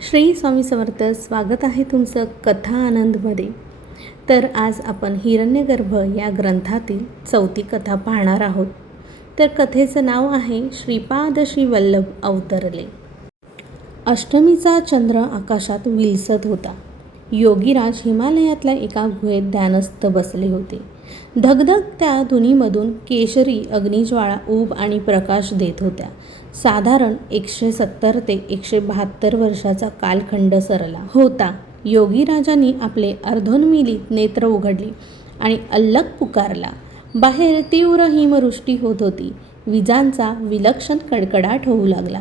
श्री स्वामी समर्थ स्वागत आहे तुमचं कथा आनंदमध्ये. तर आज आपण हिरण्यगर्भ या ग्रंथातील चौथी कथा पाहणार आहोत. तर कथेचं नाव आहे श्रीपाद श्री वल्लभ अवतरले. अष्टमीचा चंद्र आकाशात विलसत होता. योगीराज हिमालयातल्या एका गुहेत ध्यानस्थ बसले होते. धगधग त्या धुनीमधून केशरी अग्निज्वाळा ऊब आणि प्रकाश देत होत्या. साधारण एकशे सत्तर ते एकशे बहात्तर वर्षाचा कालखंड सरला. होता. योगीराजांनी आपले अर्धोन्मिलित नेत्र उघडले आणि अल्लग पुकारला. बाहेर तीव्र हिमवृष्टी होत होती. विजांचा विलक्षण कडकडाट होऊ लागला.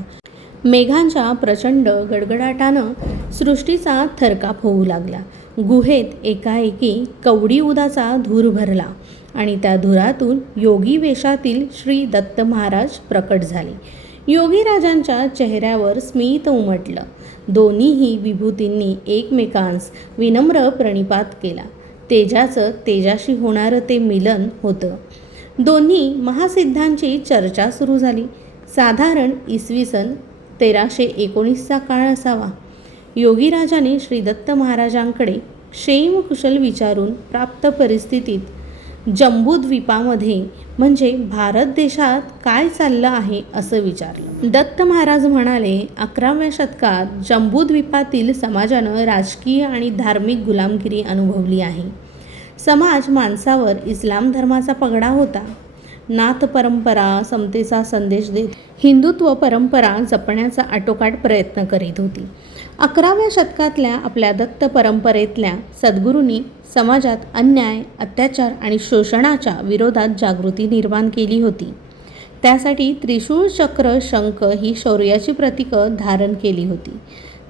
मेघांच्या प्रचंड गडगडाटानं सृष्टीचा थरकाप होऊ लागला. गुहेत एकाएकी कवडी उदाचा धूर भरला आणि त्या धुरातून योगी वेशातील श्री दत्त महाराज प्रकट झाले. योगीराजांच्या चेहऱ्यावर स्मित उमटलं. दोन्हीही विभूतींनी एकमेकांस विनम्र प्रणिपात केला. तेजाचं तेजाशी होणारं ते मिलन होतं. दोन्ही महासिद्धांची चर्चा सुरू झाली. साधारण इसवी सन तेराशे एकोणीसचा काळ असावा. योगीराजाने श्रीदत्त महाराजांकडे क्षेमकुशल विचारून प्राप्त परिस्थितीत जम्बूद्वीपामध्ये म्हणजे भारत देशात काय चाललं आहे असं विचारलं. दत्त महाराज म्हणाले अकराव्या शतकात जम्बूद्वीपातील समाजानं राजकीय आणि धार्मिक गुलामगिरी अनुभवली आहे. समाज माणसावर इस्लाम धर्माचा पगडा होता. नाथ परंपरा समतेचा संदेश देत हिंदुत्व परंपरा जपण्याचा आटोकाट प्रयत्न करीत होती. अकराव्या शतकातल्या आपल्या दत्त परंपरेतल्या सद्गुरूंनी समाजात अन्याय अत्याचार आणि शोषणाच्या विरोधात जागृती निर्माण केली होती. त्यासाठी त्रिशूळ चक्र शंख ही शौर्याची प्रतीकं धारण केली होती.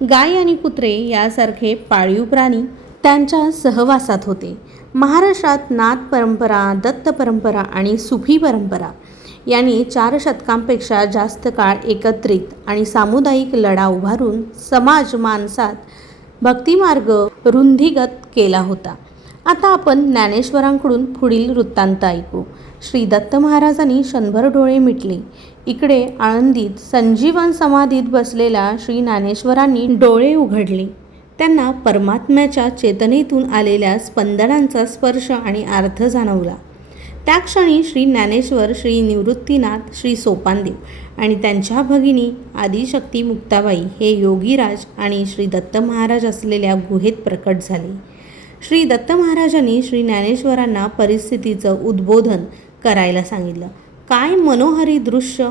गाय आणि कुत्रे यासारखे पाळीव प्राणी त्यांच्या सहवासात होते. महाराष्ट्रात नाथ परंपरा दत्त परंपरा आणि सुफी परंपरा यांनी चार शतकांपेक्षा जास्त काळ एकत्रित आणि सामुदायिक लढा उभारून समाज माणसात भक्तिमार्ग रुंदीगत केला होता. आता आपण ज्ञानेश्वरांकडून पुढील वृत्तांत ऐकू. श्री दत्त महाराजांनी शंभर डोळे मिटले. इकडे आळंदीत संजीवन समाधीत बसलेला श्री ज्ञानेश्वरांनी डोळे उघडले. त्यांना परमात्म्याच्या चेतनेतून आलेल्या स्पंदनांचा स्पर्श आणि अर्थ जाणवला. त्या क्षणी श्री ज्ञानेश्वर श्री निवृत्तीनाथ श्री सोपानदेव आणि त्यांच्या भगिनी आदिशक्ती मुक्ताबाई हे योगीराज आणि श्री दत्त महाराज असलेल्या गुहेत प्रकट झाले. श्री दत्त महाराजांनी श्री ज्ञानेश्वरांना परिस्थितीचं उद्बोधन करायला सांगितलं. काय मनोहरी दृश्य!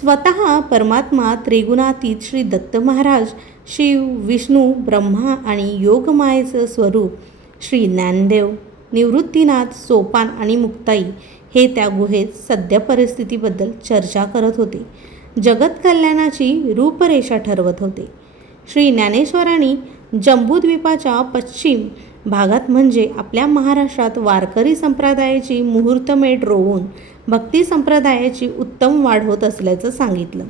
स्वतः परमात्मा त्रिगुणातीत श्री दत्त महाराज शिव विष्णू ब्रह्मा आणि योगमायेचं स्वरूप श्री ज्ञानदेव निवृत्तीनाथ सोपान आणि मुक्ताई हे त्या गुहेत सध्या परिस्थितीबद्दल चर्चा करत होते. जगत कल्याणाची रूपरेषा ठरवत होते. श्री ज्ञानेश्वरांनी जम्बूद्वीपाच्या पश्चिम भागात म्हणजे आपल्या महाराष्ट्रात वारकरी संप्रदायाची मुहूर्तमेढ रोवून भक्ती संप्रदायाची उत्तम वाढ होत असल्याचं सांगितलं.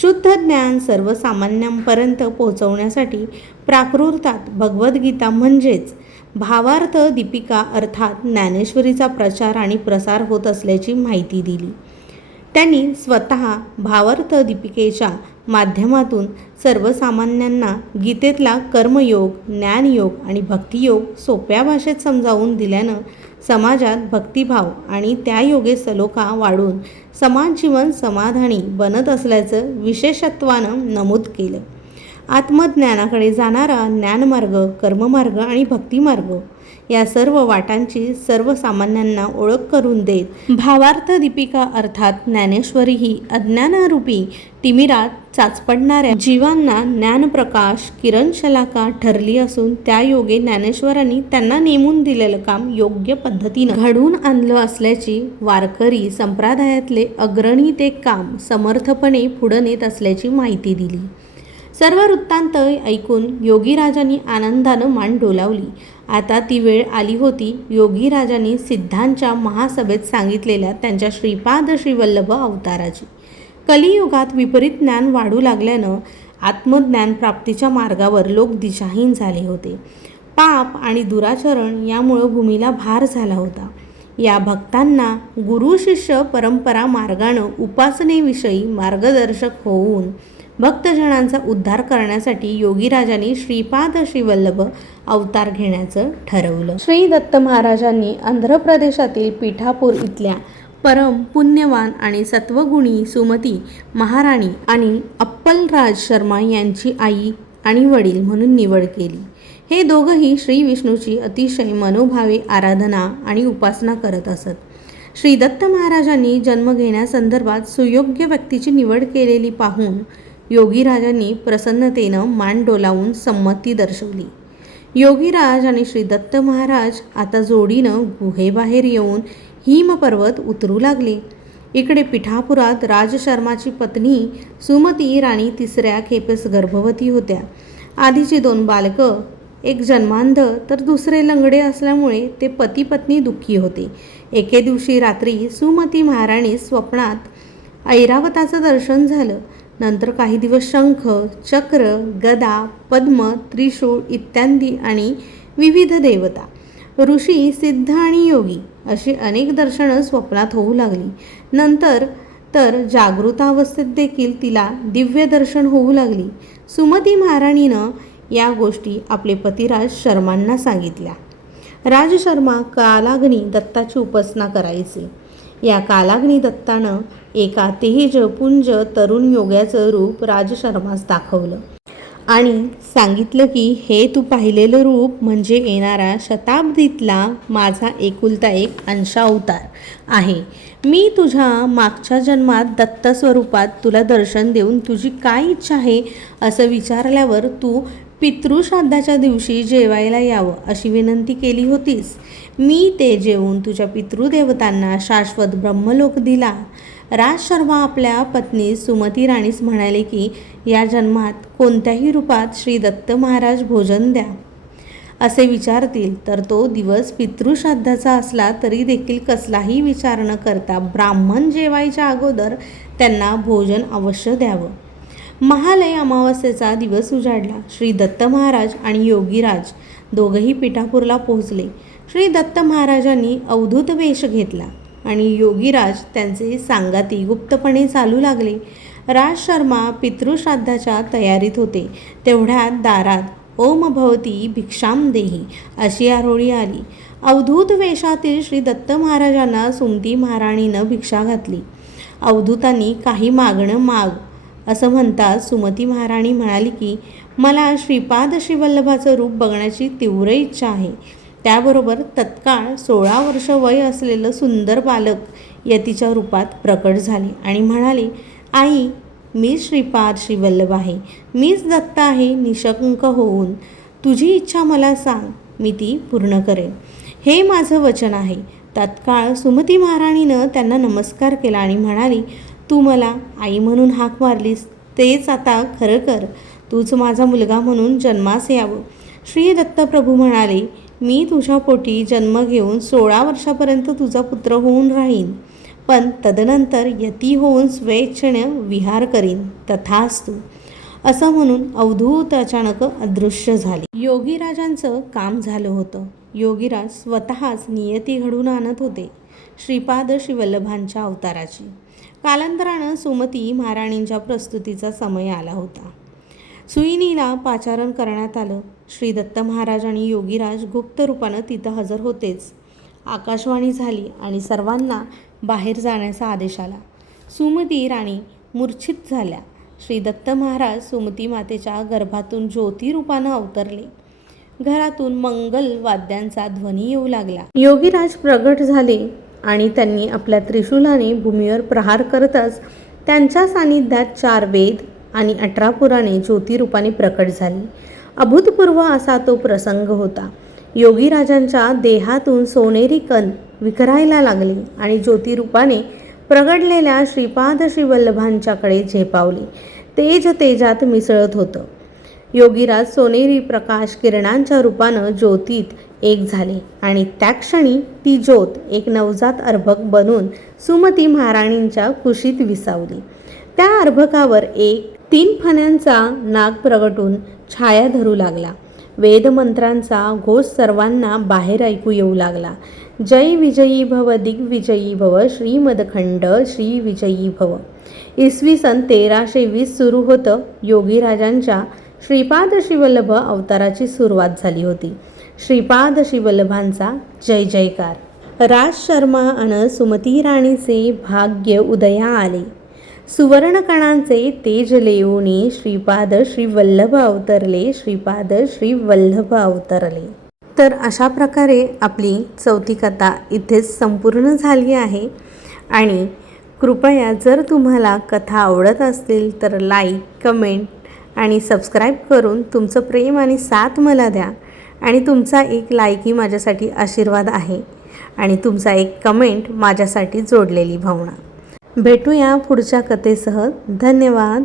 शुद्ध ज्ञान सर्वसामान्यांपर्यंत पोहोचवण्यासाठी प्राकृतात भगवद्गीता म्हणजेच भावार्थ दीपिका अर्थात ज्ञानेश्वरीचा प्रचार आणि प्रसार होत असल्याची माहिती दिली. त्यांनी स्वतः भावार्थ दीपिकेच्या माध्यमातून सर्वसामान्यांना गीतेतला कर्मयोग ज्ञानयोग आणि भक्तियोग सोप्या भाषेत समजावून दिल्यानं समाजात भक्तिभाव आणि त्या योगे सलोखा वाढून समाज जीवन समाधानी बनत असल्याचं विशेषत्वानं नमूद केलं. आत्मज्ञानाकडे जाणारा ज्ञानमार्ग कर्ममार्ग आणि भक्तिमार्ग या सर्व वाटांची सर्वसामान्यांना ओळख करून देत भावार्थ दीपिका अर्थात ज्ञानेश्वरी ही अज्ञानारूपी तिमिरात चाचपडणाऱ्या जीवांना ज्ञानप्रकाश किरण शलाका ठरली असून त्या योगे ज्ञानेश्वरांनी त्यांना नेमून दिलेलं काम योग्य पद्धतीनं घडवून आणलं असल्याची वारकरी संप्रदायातले अग्रणी ते काम समर्थपणे पुढं नेत असल्याची माहिती दिली. सर्व वृत्तांत ऐकून योगीराजांनी आनंदानं मान डोलावली. आता ती वेळ आली होती योगीराजांनी सिद्धांच्या महासभेत सांगितलेल्या त्यांच्या श्रीपाद श्रीवल्लभ अवताराची. कलियुगात विपरीत ज्ञान वाढू लागल्यानं आत्मज्ञान प्राप्तीच्या मार्गावर लोक दिशाहीन झाले होते. पाप आणि दुराचरण यामुळं भूमीला भार झाला होता. या भक्तांना गुरु शिष्य परंपरा मार्गानं उपासनेविषयी मार्गदर्शक होऊन भक्तजनांचा उद्धार करण्यासाठी योगीराजांनी श्रीपाद श्रीवल्लभ अवतार घेण्याचं ठरवलं. श्री दत्त महाराजांनी आंध्र प्रदेशातील पिठापूर इथल्या परम पुण्यवान आणि सत्वगुणी सुमती महाराणी आणि अप्पलराज शर्मा यांची आई आणि वडील म्हणून निवड केली. हे दोघंही श्री विष्णूची अतिशय मनोभावे आराधना आणि उपासना करत असत. श्री दत्त महाराजांनी जन्म घेण्यासंदर्भात सुयोग्य व्यक्तीची निवड केलेली पाहून योगीराजांनी प्रसन्नतेनं मान डोलावून संमती दर्शवली. योगीराज आणि श्री दत्त महाराज आता जोडीनं गुहेबाहेर येऊन हिमपर्वत उतरू लागले. इकडे पिठापुरात राजशर्माची पत्नी सुमती राणी तिसऱ्या खेपेस गर्भवती होत्या. आधीची दोन बालकं एक जन्मांध तर दुसरे लंगडे असल्यामुळे ते पती पत्नी दुःखी होते. एके दिवशी रात्री सुमती महाराणी स्वप्नात ऐरावताचं दर्शन झालं. नंतर काही दिवस शंख चक्र गदा पद्म त्रिशूळ इत्यादी आणि विविध देवता. ऋषी सिद्ध आणि योगी अशी अनेक दर्शनं स्वप्नात होऊ लागली. नंतर तर जागृतावस्थेत देखील तिला दिव्य दर्शन होऊ लागली. सुमती महाराणीनं या गोष्टी आपले पतिराज शर्मांना सांगितल्या. राज शर्मा कालाग्नी दत्ताची उपासना करायचे. या कालाग्नी दत्तानं एका तेज पुंज तरुण योग्याचं रूप राजशर्मास दाखवलं. आणि सांगितलं की हे तू पाहिलेलं रूप म्हणजे येणारा शताब्दीतला माझा एकुलता एक अंशावतार आहे. मी तुझ्या मागच्या जन्मात दत्त स्वरूपात तुला दर्शन देऊन तुझी काय इच्छा आहे? असं विचारल्यावर तू पितृश्राद्धाच्या दिवशी जेवायला यावं अशी विनंती केली होतीस. मी ते जेवून तुझ्या पितृदेवतांना शाश्वत ब्रह्मलोक दिला. राज शर्मा आपल्या पत्नी सुमती राणीस म्हणाले की या जन्मात कोणत्याही रूपात श्री दत्त महाराज भोजन द्या. असे विचारतील तर तो दिवस पितृश्राद्धाचा असला तरी देखील कसलाही विचार न करता ब्राह्मण जेवायच्या अगोदर त्यांना भोजन अवश्य द्यावं. महालय अमावस्येचा दिवस उजाडला. श्री दत्त महाराज आणि योगीराज दोघंही पिठापूरला पोहोचले. श्री दत्त महाराजांनी अवधूत वेश घेतला आणि योगीराज त्यांचे सांगाती गुप्तपणे चालू लागले. राज शर्मा पितृश्राद्धाच्या तयारीत होते. तेवढ्यात दारात ओम भवती भिक्षाम देही अशी आरोळी आली. अवधूत वेशातील श्री दत्त महाराजांना सुमती महाराणीनं भिक्षा घातली. अवधूतांनी काही मागणं माग असं म्हणताच सुमती महाराणी म्हणाली की मला श्रीपाद श्रीवल्लभाचं रूप बघण्याची तीव्र इच्छा आहे. त्याबरोबर तत्काळ सोळा वर्ष वय असलेलं सुंदर बालक यतीच्या रूपात प्रकट झाले आणि म्हणाले आई मी श्रीपाद श्रीवल्लभ आहे. मीच दत्त आहे निशंक होऊन. तुझी इच्छा मला सांग मी ती पूर्ण करेन. हे माझं वचन आहे. तत्काळ सुमती महाराणीनं त्यांना नमस्कार केला आणि म्हणाली तू मला आई म्हणून हाक मारलीस तेच आता खरं कर. तूच माझा मुलगा म्हणून जन्मास यावं. श्री दत्तप्रभू म्हणाले मी तुझ्या पोटी जन्म घेऊन सोळा वर्षापर्यंत तुझा पुत्र होऊन राहीन पण तदनंतर यती होऊन स्वेच्छेने विहार करीन तथास्तू. असं म्हणून अवधूत अचानक अदृश्य झाले. योगीराजांचं काम झालं होतं. योगीराज स्वतःच नियती घडून आणत होते. श्रीपाद श्रीवल्लभांच्या अवताराची. कालांतरानं सुमती महाराणींच्या प्रस्तुतीचा समय आला होता. सुईनीला पाचारण करण्यात आलं. श्री दत्त महाराज आणि योगीराज गुप्त रूपानं तिथं हजर होतेच. आकाशवाणी झाली आणि सर्वांना बाहेर जाण्याचा आदेश आला. सुमती राणी मूर्छित झाल्या. श्री दत्त महाराज सुमती मातेच्या गर्भातून ज्योतिरूपानं अवतरले. घरातून मंगल वाद्यांचा ध्वनी येऊ लागला. योगीराज प्रगट झाले. आणि त्यांनी आपल्या त्रिशूलाने भूमीवर प्रहार करतच त्यांच्या सानिध्यात चार वेद आणि अठरा पुराणे ज्योतिरूपाने प्रकट झाली. अभूतपूर्व असा तो प्रसंग होता. योगीराजांच्या देहातून सोनेरी कण विखरायला लागले आणि ज्योतिरूपाने प्रगडलेल्या श्रीपाद श्रीवल्लभांच्याकडे झेपावले. तेज तेजात मिसळत होतं. योगीराज सोनेरी प्रकाश किरणांच्या रूपानं ज्योतीत एक झाले. आणि त्या क्षणी ती ज्योत एक नवजात अर्भक बनून सुमती महाराणींच्या कुशीत विसावली. त्या अर्भकावर एक तीन फण्यांचा नाग प्रगटून छाया धरू लागला. वेदमंत्रांचा घोष सर्वांना बाहेर ऐकू येऊ लागला. जय विजयी भव दिग्विजयी भव श्रीमदखंड श्री विजयी भव. इसवी सन तेराशे वीस सुरू होतं. योगीराजांच्या श्रीपाद श्रीवल्लभ अवताराची सुरुवात झाली होती. श्रीपाद श्रीवल्लभांचा जय जयकार. राज शर्मा अन सुमती राणीचे भाग्य उदया आले. सुवर्णकणांचे तेज लेऊनी श्रीपाद श्री वल्लभ अवतरले श्रीपाद श्री वल्लभ अवतरले. तर अशा प्रकारे आपली चौथी कथा इथेच संपूर्ण झाली आहे. आणि कृपया जर तुम्हाला कथा आवडत असतील तर लाईक कमेंट आणि सबस्क्राईब करून तुमचं प्रेम आणि साथ मला द्या. आणि तुमचा एक लाईक ही माझ्यासाठी आशीर्वाद आहे. आणि तुमचा एक कमेंट माझ्यासाठी जोडलेली भावना. भेटूया पुढच्या कथेसह. धन्यवाद.